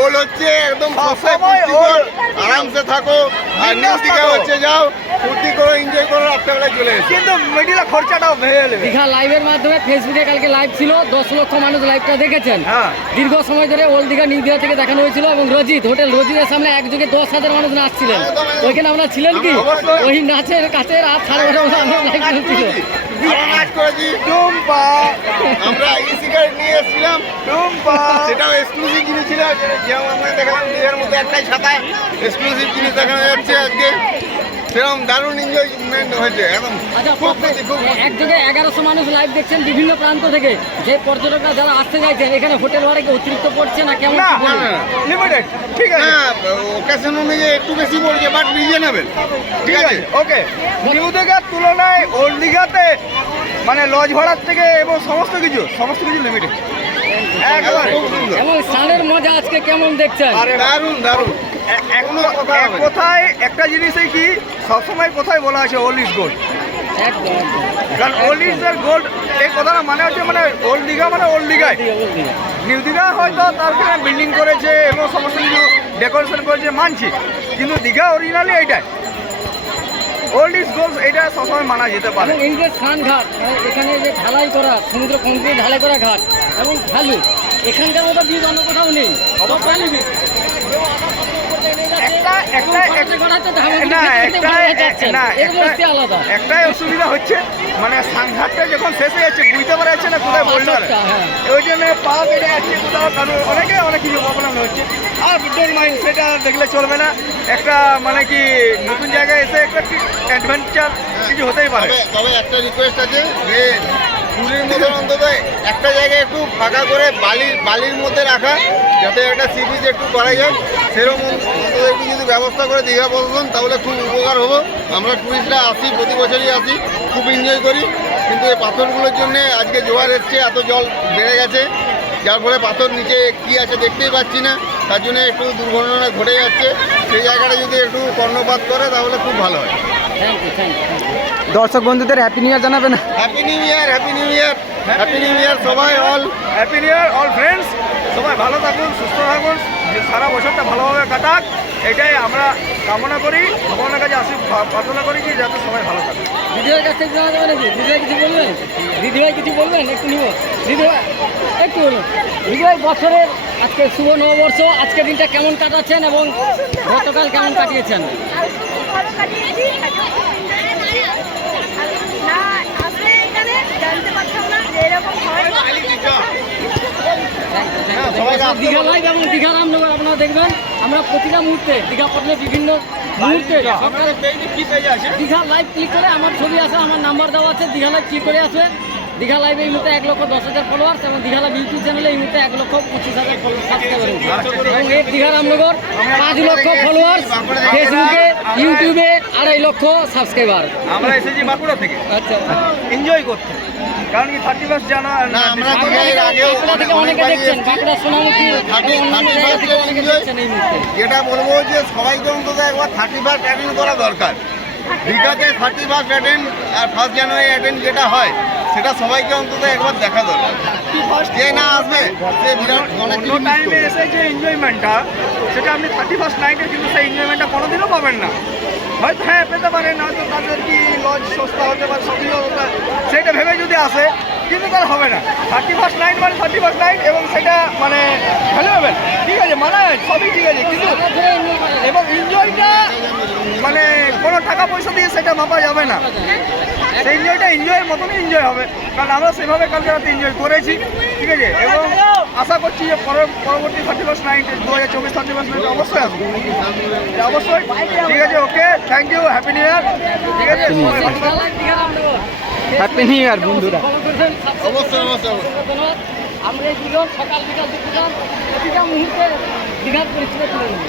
ওল হচ্ছে একদম ওল। আরামসে থাকো। আর। হচ্ছে যাও। ফুর্তি করো এনজয় করো রাত্রেবেলায় চলে এসো। কিন্তু মিডিলে খরচাটাও ভেঙে দীঘা লাইভের মাধ্যমে ফেসবুকে কালকে লাইভ ছিল দশ লক্ষ মানুষ লাইভটা দেখেছেন। হ্যাঁ। দীর্ঘ সময় ধরে ওল্ড দীঘা নিউ দীঘা থেকে দেখানো হয়েছিল এবং রজিত হোটেল রজিতের সামনে একযোগে দশ হাজার মানুষ নাচছিলেন। ওইখানে আমরা ছিলেন কি? ওই নাচের কাছে রাত সাড়ে আমরা লাইভ আমরা নাচ করেছি। আমরা ই সিগারেট নিয়ে এসেছিলাম টুম্পা। সেটাও এক্সক্লুসিভ কিনেছিলাম ছিল যেমন আমরা দেখালাম নিজের মধ্যে একটাই ছাতা এক্সক্লুসিভ জিনিস দেখানো যাচ্ছে আজকে। সেরকম দারুণ এনজয়মেন্ট হয়েছে একদম আচ্ছা। একযোগে এগারোশো মানুষ লাইভ দেখছেন বিভিন্ন প্রান্ত থেকে। যে পর্যটকরা যারা আসতে চাইছেন এখানে হোটেল ভাড়া কি অতিরিক্ত পড়ছে না কেমন? না। লিমিটেড ঠিক আছে। হ্যাঁ। ওকেশন অনুযায়ী একটু বেশি পড়ছে বাট রিজনেবল ঠিক আছে? ওকে নিউ দীঘার তুলনায় ওল্ড দীঘাতে মানে লজ ভাড়ার থেকে এবং সমস্ত কিছু সমস্ত কিছু লিমিটেড একবারে এবং স্নানের মজা আজকে কেমন দেখছেন? দারুণ দারুণ। কথায় একটা জিনিসই কি সবসময় কোথায় বলা আছে ওল্ড ইজ গোল্ড। কারণ ওল্ড ইজ গোল্ড এই কথাটা মানে হচ্ছে মানে ওল্ড দীঘা মানে ওল্ড দীঘায়। দীঘা, নিউ দীঘা হয়তো তারপরে বিল্ডিং করেছে এবং সমস্ত কিছু ডেকোরেশন করেছে মানছি। কিন্তু দীঘা অরিজিনালি এইটাই। ওল্ড ইজ গোল্ড এটা সবসময় মানা যেতে পারে। এবং ইন্ডিয়ার স্নান ঘাট মানে এখানে যে ঢালাই করা সমুদ্র কংক্রিট ঢালাই করা ঘাট এবং ঢালু এখানকার মতো বীজ অন্য কোথাও নেই। বীজ। একটা না একটা না একটা- একটাই অসুবিধা হচ্ছে মানে সাংঘাটটা যখন শেষ হয়ে যাচ্ছে বুঝতে পারা যাচ্ছে না কোথায় বলতে পাথরটা, হ্যাঁ। ওই জন্য পা কেটে যাচ্ছে কোথাও কারণ অনেকে অনেক কিছু প্রবলেম হচ্ছে। আর ডোন্ট মাইন্ড সেটা দেখলে চলবে না। একটা মানে কি নতুন জায়গায় এসে একটা অ্যাডভেঞ্চার কিছু হতেই পারে। তবে তবে একটা রিকোয়েস্ট আছে যে পুরীর মতো অন্তত একটা জায়গায় একটু ফাঁকা করে বালির বালির মধ্যে রাখা, যাতে একটা সি একটু করা যায় সেরকম অন্তত একটু যদি ব্যবস্থা করে দীঘা প্রশাসন তাহলে খুব উপকার হব। আমরা টুরিস্টরা আসি, প্রতি বছরই আসি, খুব এনজয় করি। কিন্তু এই পাথরগুলোর জন্য আজকে জোয়ার এসছে, এত জল বেড়ে গেছে। যার ফলে পাথর নিচে কি আছে দেখতেই পাচ্ছি না। তার জন্য একটু দুর্ঘটনা ঘটে যাচ্ছে। সেই জায়গাটা যদি একটু কর্ণপাত করে, তাহলে খুব ভালো হয়। দর্শক বন্ধুদের হ্যাপি নিউ ইয়ার জানাবেন। Happy new year happy new year happy new year সবাই all happy new year all friends সবাই ভালো থাকুন সুস্থ থাকুন। সারা বছরটা ভালোভাবে কাটাক এটাই আমরা কামনা করি। ভগবানের কাছে আসি প্রার্থনা করি কি যাতে সবাই ভালো থাকে দিদিভাইয়ের কাছ থেকে জানা যাবে নাকি দিদিভাই কিছু বলবেন? দিদিভাই কিছু বলবেন? একটু নিব। দিদিভাই একটু বলুন। দিদিভাই বছরের আজকে শুভ নববর্ষ আজকের দিনটা কেমন কাটাচ্ছেন এবং গতকাল কেমন কাটিয়েছেন? ভালো কাটিয়েছি। না আসলে এখানে জানতে পারতাম না যে এরকম হয়। দীঘা লাইভ এবং দীঘা রামনগর আপনারা দেখবেন। আমরা প্রতিটা মুহূর্তে দীঘা পটলে বিভিন্ন মুহূর্তে দীঘা। লাইভ ক্লিক করে আমার ছবি আছে আমার নাম্বার দেওয়া আছে দীঘা লাইভ ক্লিক করে আছে দীঘা লাইভ এই মুহূর্তে এক লক্ষ দশ হাজার ফলোয়ার্স এবং দীঘা লাইভ ইউটিউব চ্যানেলে এই মুহূর্তে এক লক্ষ পঁচিশ হাজার সাবস্ক্রাইবার এবং এই দীঘা রামনগর পাঁচ লক্ষ ফলোয়ার্স ফেসবুকে ইউটিউবে আড়াই লক্ষ সাবস্ক্রাইবার আমরা এসেছি বাঁকুড়া থেকে। আচ্ছা। এনজয় করতে। কারণ কি থার্টি ফার্স্ট জানুয়ারি না আমরা আগেও থেকে অনেকে দেখছেন বাঁকুড়া সোনামুখী থার্টি এবং অন্যান্য থার্টি জায়গা থেকে অনেকে দেখছেন এই মুহূর্তে। যেটা বলব যে সবাইকে অন্তত একবার থার্টি ফার্স্ট অ্যাটেন্ড করা দরকার। দীঘাতে থার্টি ফার্স্ট অ্যাটেন্ড আর ফার্স্ট জানুয়ারি অ্যাটেন্ড যেটা হয় সেটা সবাইকে অন্তত একবার দেখা দরকার। যে না আসবে সে বিরাট অনেক টাইমে এসে যে এনজয়মেন্টটা সেটা আপনি থার্টি ফার্স্ট নাইটে কিন্তু সেই এনজয়মেন্টটা কোনোদিনও পাবেন না। হয়তো হ্যাঁ পেতে পারেন হয়তো তাদের কি লজ সস্তা হতে পারে সবই সেইটা ভেবে যদি আসে কিন্তু তার হবে না। থার্টি ফার্স্ট নাইট মানে থার্টি ফার্স্ট নাইট এবং সেটা মানে ভ্যালুয়েবল ঠিক আছে মানা সবই ঠিক আছে। কিন্তু এবং এনজয়টা মানে কোনো টাকা মাপা যাবে না। সেই এনজয়টা এনজয়ের মতনই এনজয় হবে। কারণ আমরা সেভাবে কালকে রাতে এনজয় করেছি। ঠিক আছে? এবং আশা করছি যে পরে- পরবর্তী থার্টি ফার্স্ট নাইট দু হাজার চব্বিশ থার্টি ফার্স্ট নাইট অবশ্যই আসবে। অবশ্যই। ঠিক আছে okay thank you happy new year ঠিক আছে? হ্যাপি নিউ ইয়ার বন্ধুরা। অবশ্যই অবশ্যই ধন্যবাদ আমরা এই দুজন সকাল বিকাল দুপুর প্রতিটা মুহূর্তে দীঘার পরিচয় তুলে নেব।